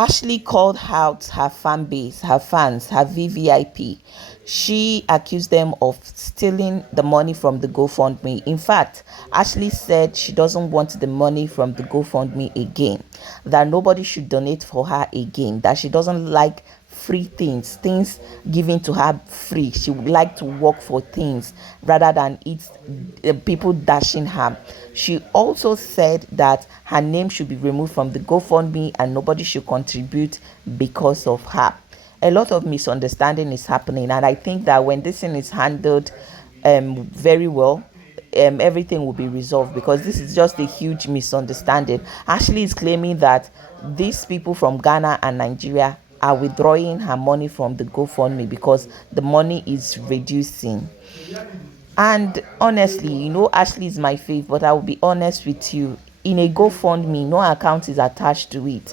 Ashley called out her fan base, her fans, her VVIP. She accused them of stealing the money from the GoFundMe. In fact, Ashley said she doesn't want the money from the GoFundMe again, that nobody should donate for her again, that she doesn't like free things given to her free. She would like to work for things rather than people dashing her. She also said that her name should be removed from the GoFundMe and nobody should contribute because of her. A lot of misunderstanding is happening, and I think that when this thing is handled very well, everything will be resolved, because this is just a huge misunderstanding. Ashley is claiming that these people from Ghana and Nigeria are withdrawing her money from the GoFundMe because the money is reducing. And honestly, Ashley is my fave, but I will be honest with you. In a GoFundMe, no account is attached to it.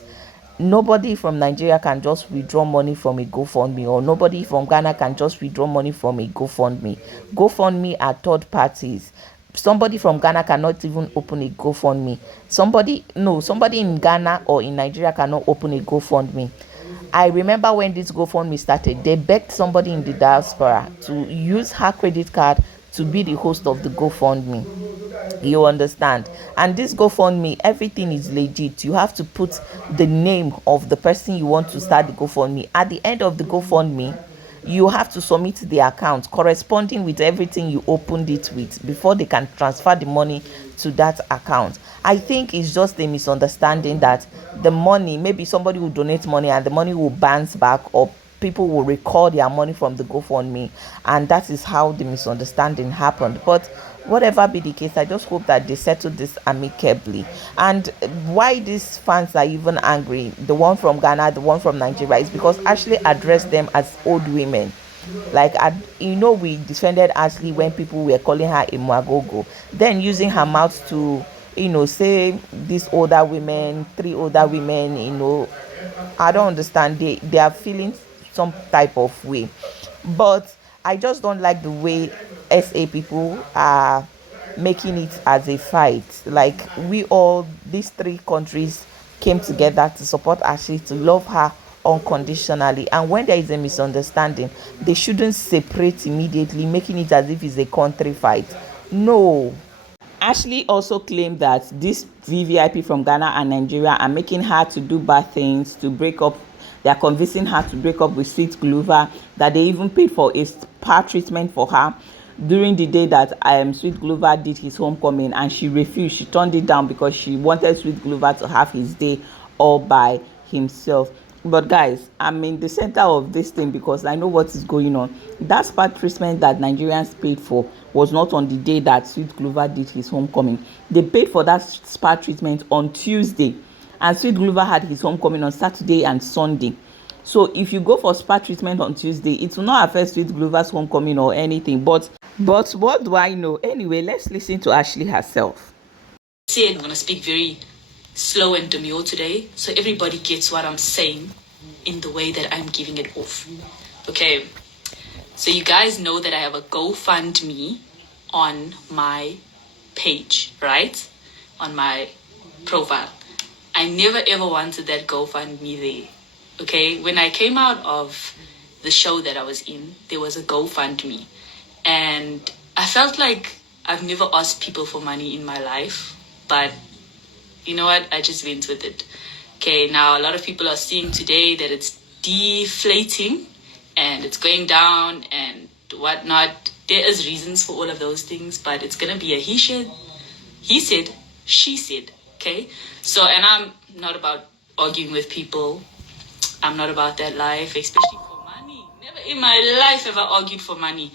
Nobody from Nigeria can just withdraw money from a GoFundMe, or nobody from Ghana can just withdraw money from a GoFundMe. GoFundMe are third parties. Somebody from Ghana cannot even open a GoFundMe. Somebody in Ghana or in Nigeria cannot open a GoFundMe. I remember when this GoFundMe started, they begged somebody in the diaspora to use her credit card to be the host of the GoFundMe. You understand? And this GoFundMe, everything is legit. You have to put the name of the person you want to start the GoFundMe. At the end of the GoFundMe, you have to submit the account corresponding with everything you opened it with before they can transfer the money to that account. I think it's just a misunderstanding that the money, maybe somebody will donate money and the money will bounce back, or people will recall their money from the GoFundMe, and that is how the misunderstanding happened. But whatever be the case, I just hope that they settle this amicably. And why these fans are even angry, the one from Ghana, the one from Nigeria, is because Ashley addressed them as old women. Like, we defended Ashley when people were calling her a Mwagogo, then using her mouth to say these older women, three older women. I don't understand. They are feeling some type of way, but I just don't like the way SA people are making it as a fight. Like, these three countries came together to support Ashley, to love her unconditionally, and when there is a misunderstanding, they shouldn't separate immediately, making it as if it's a country fight. No. Ashley also claimed that this VVIP from Ghana and Nigeria are making her to do bad things, to break up. They are convincing her to break up with Sweet Glover, that they even paid for a spa treatment for her during the day that Sweet Glover did his homecoming, and she refused. She turned it down because she wanted Sweet Glover to have his day all by himself. But guys, I'm in the center of this thing because I know what is going on. That spa treatment that Nigerians paid for was not on the day that Sweet Glover did his homecoming. They paid for that spa treatment on Tuesday, and Sweet Glover had his homecoming on Saturday and Sunday. So if you go for spa treatment on Tuesday, it will not affect Sweet Glover's homecoming or anything. But what do I know? Anyway, let's listen to Ashley herself. I'm going to speak very slow and demure today, so everybody gets what I'm saying in the way that I'm giving it off. Okay, so you guys know that I have a GoFundMe on my page, right? On my profile. I never ever wanted that GoFundMe there. Okay, when I came out of the show that I was in, there was a GoFundMe, and I felt like I've never asked people for money in my life, but you know what? I just went with it. Okay, now a lot of people are seeing today that it's deflating and it's going down and whatnot. There is reasons for all of those things, but it's going to be a he said, she said, okay? So, and I'm not about arguing with people. I'm not about that life, especially for money. Never in my life have I argued for money,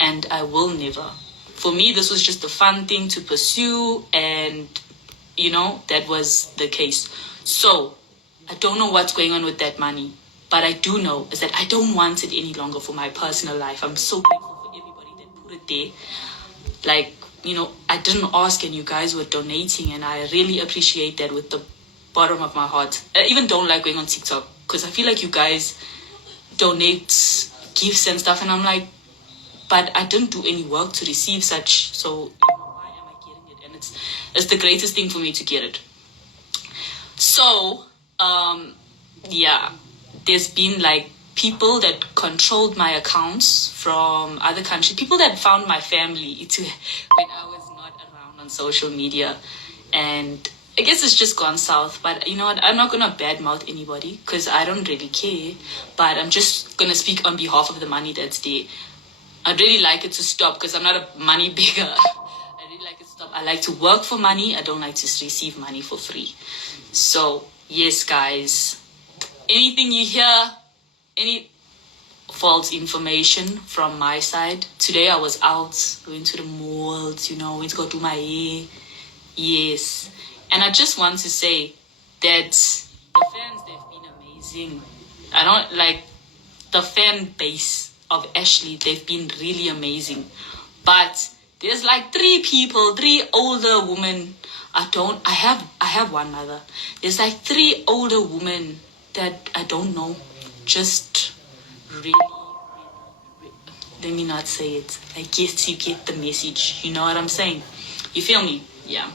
and I will never. For me, this was just a fun thing to pursue, and that was the case. So I don't know what's going on with that money, but I do know is that I don't want it any longer for my personal life. I'm so grateful for everybody that put it there. Like, I didn't ask and you guys were donating, and I really appreciate that with the bottom of my heart. I even don't like going on TikTok because I feel like you guys donate gifts and stuff, and I'm like, but I didn't do any work to receive such, so why am I getting it? And it's the greatest thing for me to get it. So yeah, there's been like people that controlled my accounts from other countries, people that found my family to when I was not around on social media. And I guess it's just gone south. But you know what? I'm not gonna badmouth anybody because I don't really care. But I'm just gonna speak on behalf of the money that's there. I'd really like it to stop because I'm not a money beggar. I really like it to stop. I like to work for money. I don't like to receive money for free. So yes, guys, anything you hear, any false information from my side. Today I was out, went to the malls, went to go do my hair. Yes. And I just want to say that the fans, they've been amazing. I don't like the fan base of Ashley, they've been really amazing. But there's like three older women. I have one mother. There's like three older women that I don't know. Just really, let me not say it. I guess you get the message. You know what I'm saying? You feel me? Yeah.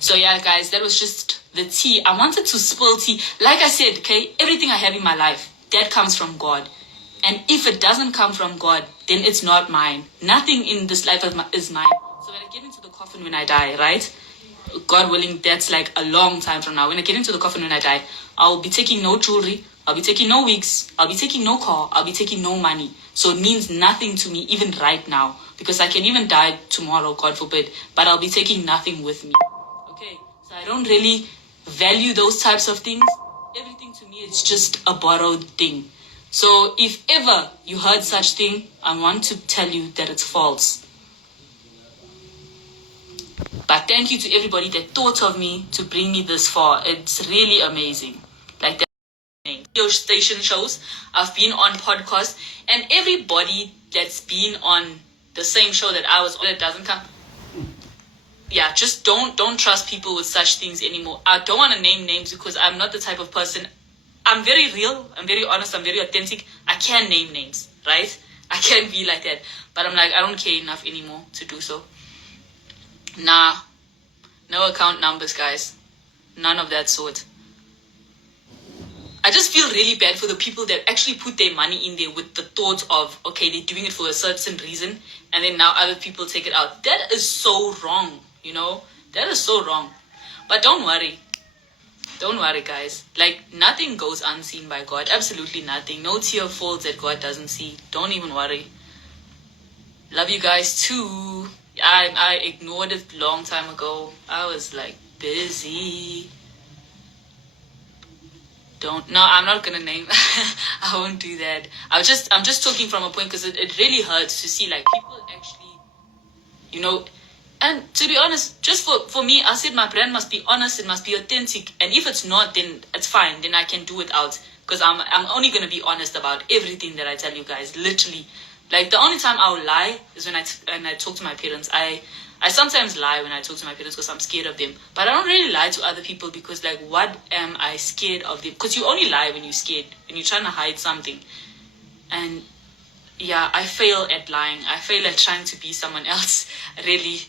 So yeah, guys, that was just the tea. I wanted to spill tea. Like I said, okay, everything I have in my life, that comes from God. And if it doesn't come from God, then it's not mine. Nothing in this life is mine. So when I get into the coffin when I die, right? God willing, that's like a long time from now. When I get into the coffin when I die, I'll be taking no jewelry. I'll be taking no wigs. I'll be taking no car. I'll be taking no money. So it means nothing to me even right now. Because I can even die tomorrow, God forbid. But I'll be taking nothing with me. Okay? So I don't really value those types of things. Everything to me is just a borrowed thing. So if ever you heard such thing, I want to tell you that it's false. But thank you to everybody that thought of me to bring me this far. It's really amazing. Like that radio station shows, I've been on podcasts, and everybody that's been on the same show that I was on, it doesn't come. Yeah, just don't trust people with such things anymore. I don't want to name names because I'm not the type of person. I'm very real. I'm very honest. I'm very authentic. I can name names, right? I can be like that. But I'm like, I don't care enough anymore to do so. Nah, no account numbers, guys. None of that sort. I just feel really bad for the people that actually put their money in there with the thought of, okay, they're doing it for a certain reason, and then now other people take it out. That is so wrong, That is so wrong. But don't worry. Don't worry, guys. Like, nothing goes unseen by God. Absolutely nothing. No tear falls that God doesn't see. Don't even worry. Love you guys too. I ignored it a long time ago. I was like busy. No, I'm not gonna name. I won't do that. I'm just talking from a point because it really hurts to see like people actually, and to be honest, just for me, I said my brand must be honest, it must be authentic, and if it's not, then it's fine, then I can do it out, because I'm only gonna be honest about everything that I tell you guys, literally. Like, the only time I'll lie is when I talk to my parents. I sometimes lie when I talk to my parents because I'm scared of them. But I don't really lie to other people because, like, what am I scared of them? Because you only lie when you're scared, when you're trying to hide something. And, yeah, I fail at lying. I fail at trying to be someone else. I really